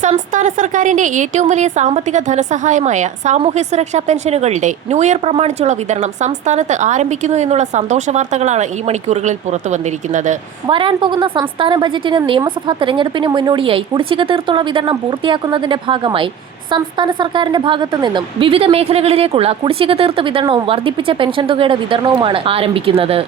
സംസ്ഥാന സർക്കാരിന്റെ ഏറ്റവും വലിയ സാമ്പത്തിക ധനസഹായമായ സാമൂഹ്യ സുരക്ഷാ പെൻഷനുകളുടെ ന്യൂ ഇയർ പ്രമാണിച്ചുള്ള വിതരണം സംസ്ഥാനത്ത് ആരംഭിക്കുന്നു എന്നുള്ള സന്തോഷ വാർത്തകളാണ് ഈ മണിക്കൂറുകളിൽ പുറത്തു വന്നിരിക്കുന്നത്. വരാൻ പോകുന്ന സംസ്ഥാന ബജറ്റിനും നിയമസഭാ തെരഞ്ഞെടുപ്പിനും മുന്നോടിയായി കുടിശ്ശിക തീർത്തുള്ള വിതരണം പൂർത്തിയാക്കുന്നതിന്റെ ഭാഗമായി സംസ്ഥാന സർക്കാരിന്റെ ഭാഗത്തു നിന്നും വിവിധ മേഖലകളിലേക്കുള്ള കുടിശ്ശിക തീർത്ത് വിതരണവും വർദ്ധിപ്പിച്ച പെൻഷൻ തുകയുടെ വിതരണവുമാണ് ആരംഭിക്കുന്നത്.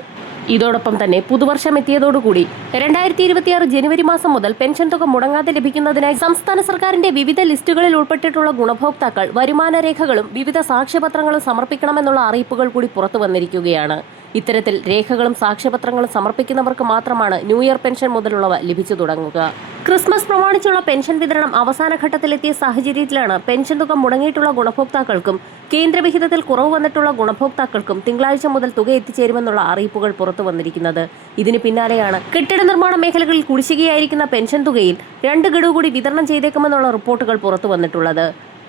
ഇതോടൊപ്പം തന്നെ പുതുവർഷം എത്തിയതോടുകൂടി രണ്ടായിരത്തി ഇരുപത്തിയാറ് ജനുവരി മാസം മുതൽ പെൻഷൻ തുക മുടങ്ങാതെ ലഭിക്കുന്നതിനായി സംസ്ഥാന സർക്കാരിന്റെ വിവിധ ലിസ്റ്റുകളിൽ ഉൾപ്പെട്ടിട്ടുള്ള ഗുണഭോക്താക്കൾ വരുമാന രേഖകളും വിവിധ സാക്ഷ്യപത്രങ്ങളും സമർപ്പിക്കണമെന്നുള്ള അറിയിപ്പുകൾ കൂടി പുറത്തു വന്നിരിക്കുകയാണ്. ഇത്തരത്തിൽ രേഖകളും സാക്ഷ്യപത്രങ്ങളും സമർപ്പിക്കുന്നവർക്ക് മാത്രമാണ് ന്യൂ ഇയർ പെൻഷൻ മുതലുള്ളവ ലഭിച്ചു തുടങ്ങുക. ക്രിസ്മസ് പ്രമാണിച്ചുള്ള പെൻഷൻ വിതരണം അവസാന ഘട്ടത്തിലെത്തിയ സാഹചര്യത്തിലാണ് പെൻഷൻ തുക മുടങ്ങിയിട്ടുള്ള ഗുണഭോക്താക്കൾക്കും കേന്ദ്രവിഹിതത്തിൽ കുറവ് വന്നിട്ടുള്ള ഗുണഭോക്താക്കൾക്കും തിങ്കളാഴ്ച മുതൽ തുക എത്തിച്ചേരുമെന്നുള്ള അറിയിപ്പുകൾ പുറത്തു വന്നിരിക്കുന്നത്. ഇതിന് പിന്നാലെയാണ് കെട്ടിട നിർമ്മാണ മേഖലകളിൽ കുടിശ്ശികയായിരിക്കുന്ന പെൻഷൻ തുകയിൽ രണ്ട് ഗഡു കൂടി വിതരണം ചെയ്തേക്കുമെന്നുള്ള റിപ്പോർട്ടുകൾ പുറത്തു വന്നിട്ടുള്ളത്.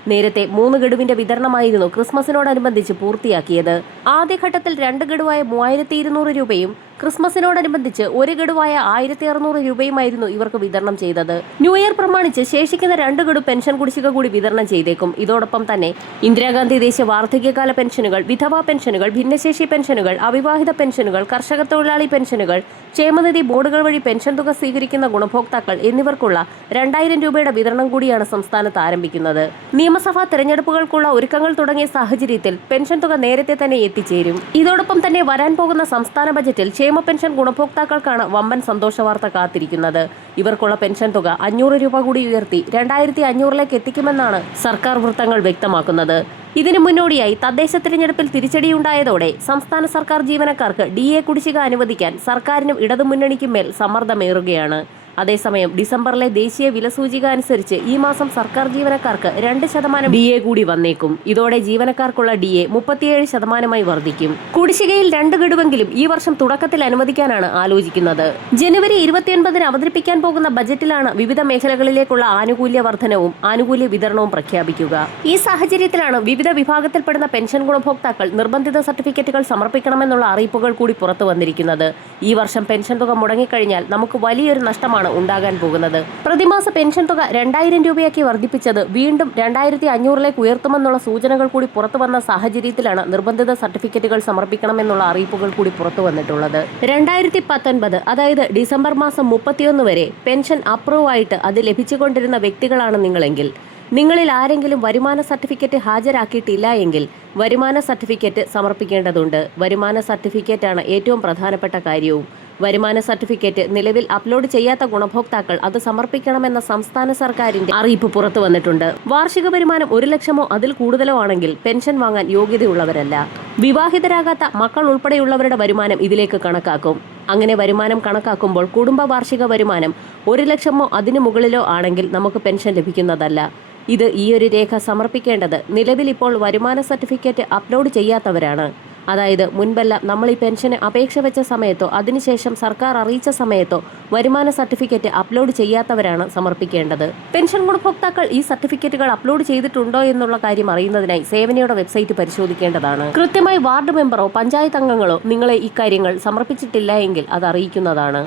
നേരത്തെ മൂന്ന് ഗഡുവിന്റെ വിതരണമായിരുന്നു ക്രിസ്മസിനോടനുബന്ധിച്ച് പൂർത്തിയാക്കിയത്. ആദ്യഘട്ടത്തിൽ രണ്ട് ഗഡുവായ മൂവായിരത്തി ഇരുന്നൂറ് രൂപയും ക്രിസ്മസിനോടനുബന്ധിച്ച് ഒരു ഗഡുവായ ആയിരത്തി അറുന്നൂറ് രൂപയുമായിരുന്നു ഇവർക്ക് വിതരണം ചെയ്തത്. ന്യൂ ഇയർ പ്രമാണിച്ച് ശേഷിക്കുന്ന രണ്ട് ഗഡു പെൻഷൻ കുടിശ്ശിക കൂടി വിതരണം ചെയ്തേക്കും. ഇതോടൊപ്പം തന്നെ ഇന്ദിരാഗാന്ധി ദേശീയ വാർദ്ധക്യകാല പെൻഷനുകൾ വിധവാ പെൻഷനുകൾ ഭിന്നശേഷി പെൻഷനുകൾ അവിവാഹിത പെൻഷനുകൾ കർഷക തൊഴിലാളി പെൻഷനുകൾ ക്ഷേമനിധി ബോർഡുകൾ വഴി പെൻഷൻ തുക സ്വീകരിക്കുന്ന ഗുണഭോക്താക്കൾ എന്നിവർക്കുള്ള രണ്ടായിരം രൂപയുടെ വിതരണം കൂടിയാണ് സംസ്ഥാനത്ത് ആരംഭിക്കുന്നത്. നിയമസഭാ തെരഞ്ഞെടുപ്പുകൾക്കുള്ള ഒരുക്കങ്ങൾ തുടങ്ങിയ സാഹചര്യത്തിൽ പെൻഷൻ തുക നേരത്തെ തന്നെ എത്തിച്ചേരും. ഇതോടൊപ്പം തന്നെ വരാൻ പോകുന്ന സംസ്ഥാന ബജറ്റിൽ ക്ഷേമ പെൻഷൻ ഗുണഭോക്താക്കൾക്കാണ് വമ്പൻ സന്തോഷ വാർത്ത കാത്തിരിക്കുന്നത്. ഇവർക്കുള്ള പെൻഷൻ തുക അഞ്ഞൂറ് രൂപ കൂടി ഉയർത്തി രണ്ടായിരത്തി അഞ്ഞൂറിലേക്ക് എത്തിക്കുമെന്നാണ് സർക്കാർ വൃത്തങ്ങൾ വ്യക്തമാക്കുന്നത്. ഇതിനു മുന്നോടിയായി തദ്ദേശ തിരഞ്ഞെടുപ്പിൽ തിരിച്ചടിയുണ്ടായതോടെ സംസ്ഥാന സർക്കാർ ജീവനക്കാർക്ക് ഡി എ കുടിശ്ശിക അനുവദിക്കാൻ സർക്കാരിനും ഇടതുമുന്നണിക്കും മേൽ സമ്മർദ്ദമേറുകയാണ്. അതേസമയം ഡിസംബറിലെ ദേശീയ വിലസൂചിക അനുസരിച്ച് ഈ മാസം സർക്കാർ ജീവനക്കാർക്ക് രണ്ട് ശതമാനം ഡി എ കൂടി വന്നേക്കും. ഇതോടെ ജീവനക്കാർക്കുള്ള ഡി എ മുപ്പത്തിയേഴ് ശതമാനമായി വർദ്ധിക്കും. കുടിശ്ശികയിൽ രണ്ട് ഗഡുവെങ്കിലും ഈ വർഷം തുടക്കത്തിൽ അനുവദിക്കാനാണ് ആലോചിക്കുന്നത്. ജനുവരി ഇരുപത്തിയൊൻപതിന് അവതരിപ്പിക്കാൻ പോകുന്ന ബജറ്റിലാണ് വിവിധ മേഖലകളിലേക്കുള്ള ആനുകൂല്യ വർധനവും ആനുകൂല്യ വിതരണവും പ്രഖ്യാപിക്കുക. ഈ സാഹചര്യത്തിലാണ് വിവിധ വിഭാഗത്തിൽപ്പെടുന്ന പെൻഷൻ ഗുണഭോക്താക്കൾ നിർബന്ധിത സർട്ടിഫിക്കറ്റുകൾ സമർപ്പിക്കണമെന്നുള്ള അറിയിപ്പുകൾ കൂടി പുറത്തു വന്നിരിക്കുന്നത്. ഈ വർഷം പെൻഷൻ തുക മുടങ്ങിക്കഴിഞ്ഞാൽ നമുക്ക് വലിയൊരു നഷ്ടമാണ് ഉണ്ടാകാൻ പോകുന്നത്. പ്രതിമാസ പെൻഷൻ തുക രണ്ടായിരം രൂപയാക്കി വർദ്ധിപ്പിച്ചത് വീണ്ടും രണ്ടായിരത്തി അഞ്ഞൂറിലേക്ക് ഉയർത്തുമെന്നുള്ള സൂചനകൾ കൂടി പുറത്തു വന്ന സാഹചര്യത്തിലാണ് നിർബന്ധിത സർട്ടിഫിക്കറ്റുകൾ സമർപ്പിക്കണമെന്നുള്ള അറിയിപ്പുകൾ കൂടി പുറത്തു വന്നിട്ടുള്ളത്. രണ്ടായിരത്തി പത്തൊൻപത് അതായത് ഡിസംബർ മാസം മുപ്പത്തിയൊന്ന് വരെ പെൻഷൻ അപ്രൂവ് ആയിട്ട് അത് ലഭിച്ചുകൊണ്ടിരുന്ന വ്യക്തികളാണ് നിങ്ങളെങ്കിൽ. നിങ്ങളിൽ ആരെങ്കിലും വരുമാന സർട്ടിഫിക്കറ്റ് ഹാജരാക്കിയിട്ടില്ല എങ്കിൽ വരുമാന സർട്ടിഫിക്കറ്റ് സമർപ്പിക്കേണ്ടതുണ്ട്. വരുമാന സർട്ടിഫിക്കറ്റാണ് ഏറ്റവും പ്രധാനപ്പെട്ട കാര്യവും. വരുമാന സർട്ടിഫിക്കറ്റ് നിലവിൽ അപ്ലോഡ് ചെയ്യാത്ത ഗുണഭോക്താക്കൾ അത് സമർപ്പിക്കണമെന്ന സംസ്ഥാന സർക്കാരിന്റെ അറിയിപ്പ് പുറത്തു വന്നിട്ടുണ്ട്. വാർഷിക വരുമാനം ഒരു ലക്ഷമോ അതിൽ കൂടുതലോ ആണെങ്കിൽ പെൻഷൻ വാങ്ങാൻ യോഗ്യതയുള്ളവരല്ല. വിവാഹിതരാകാത്ത മക്കൾ ഉൾപ്പെടെയുള്ളവരുടെ വരുമാനം ഇതിലേക്ക് കണക്കാക്കും. അങ്ങനെ വരുമാനം കണക്കാക്കുമ്പോൾ കുടുംബ വാർഷിക വരുമാനം ഒരു ലക്ഷമോ അതിനു മുകളിലോ ആണെങ്കിൽ നമുക്ക് പെൻഷൻ ലഭിക്കുന്നതല്ല. ഇത് ഈയൊരു രേഖ സമർപ്പിക്കേണ്ടത് നിലവിൽ ഇപ്പോൾ വരുമാന സർട്ടിഫിക്കറ്റ് അപ്ലോഡ് ചെയ്യാത്തവരാണ്. അതായത് മുൻപെല്ലാം നമ്മൾ ഈ പെൻഷന് അപേക്ഷ വെച്ച സമയത്തോ അതിനുശേഷം സർക്കാർ അറിയിച്ച സമയത്തോ വരുമാന സർട്ടിഫിക്കറ്റ് അപ്ലോഡ് ചെയ്യാത്തവരാണ് സമർപ്പിക്കേണ്ടത്. പെൻഷൻ ഗുണഭോക്താക്കൾ ഈ സർട്ടിഫിക്കറ്റുകൾ അപ്ലോഡ് ചെയ്തിട്ടുണ്ടോ എന്നുള്ള കാര്യം അറിയുന്നതിനായി സേവനയുടെ വെബ്സൈറ്റ് പരിശോധിക്കേണ്ടതാണ്. കൃത്യമായി വാർഡ് മെമ്പറോ പഞ്ചായത്ത് അംഗങ്ങളോ നിങ്ങളെ ഇക്കാര്യങ്ങൾ സമർപ്പിച്ചിട്ടില്ല എങ്കിൽ അത് അറിയിക്കുന്നതാണ്.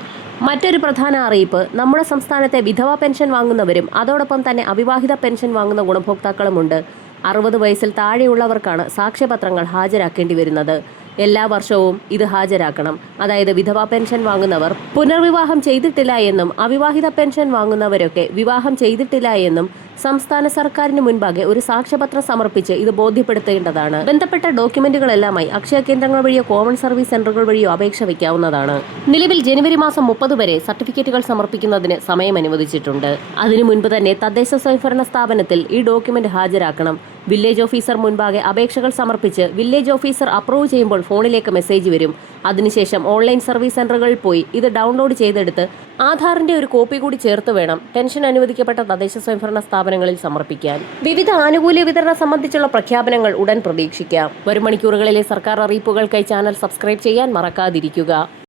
മറ്റൊരു പ്രധാന അറിയിപ്പ് നമ്മുടെ സംസ്ഥാനത്തെ വിധവ പെൻഷൻ വാങ്ങുന്നവരും അതോടൊപ്പം തന്നെ അവിവാഹിത പെൻഷൻ വാങ്ങുന്ന ഗുണഭോക്താക്കളുമുണ്ട്. അറുപത് വയസ്സിൽ താഴെയുള്ളവർക്കാണ് സാക്ഷ്യപത്രങ്ങൾ ഹാജരാക്കേണ്ടി വരുന്നത്. എല്ലാ വർഷവും ഇത് ഹാജരാക്കണം. അതായത് വിധവാ പെൻഷൻ വാങ്ങുന്നവർ പുനർവിവാഹം ചെയ്തിട്ടില്ല എന്നും അവിവാഹിത പെൻഷൻ വാങ്ങുന്നവരൊക്കെ വിവാഹം ചെയ്തിട്ടില്ല എന്നും സംസ്ഥാന സർക്കാരിന് മുൻപാകെ ഒരു സാക്ഷ്യപത്രം സമർപ്പിച്ച് ഇത് ബോധ്യപ്പെടുത്തേണ്ടതാണ്. ബന്ധപ്പെട്ട ഡോക്യുമെന്റുകളെല്ലാമായി അക്ഷയ കേന്ദ്രങ്ങൾ വഴിയോ കോമൺ സർവീസ് സെന്ററുകൾ വഴിയോ അപേക്ഷ വയ്ക്കാവുന്നതാണ് നിലവിൽ ജനുവരി മാസം മുപ്പത് വരെ സർട്ടിഫിക്കറ്റുകൾ സമർപ്പിക്കുന്നതിന് സമയം അനുവദിച്ചിട്ടുണ്ട്. അതിനു മുൻപ് തന്നെ തദ്ദേശ സ്വയംഭരണ സ്ഥാപനത്തിൽ ഈ ഡോക്യുമെന്റ് ഹാജരാക്കണം. വില്ലേജ് ഓഫീസർ മുൻപാകെ അപേക്ഷകൾ സമർപ്പിച്ച് വില്ലേജ് ഓഫീസർ അപ്രൂവ് ചെയ്യുമ്പോൾ ഫോണിലേക്ക് മെസ്സേജ് വരും. അതിനുശേഷം ഓൺലൈൻ സർവീസ് സെന്ററുകളിൽ പോയി ഇത് ഡൗൺലോഡ് ചെയ്തെടുത്ത് ആധാറിന്റെ ഒരു കോപ്പി കൂടി ചേർത്ത് വേണം ടെൻഷൻ അനുവദിക്കപ്പെട്ട തദ്ദേശ സ്വയംഭരണ സ്ഥാപനങ്ങളിൽ സമർപ്പിക്കാൻ. വിവിധ ആനുകൂല്യ വിതരണം സംബന്ധിച്ചുള്ള പ്രഖ്യാപനങ്ങൾ ഉടൻ പ്രതീക്ഷിക്കാം. വരും മണിക്കൂറുകളിലെ സർക്കാർ അറിയിപ്പുകൾക്കായി ചാനൽ സബ്സ്ക്രൈബ് ചെയ്യാൻ മറക്കാതിരിക്കുക.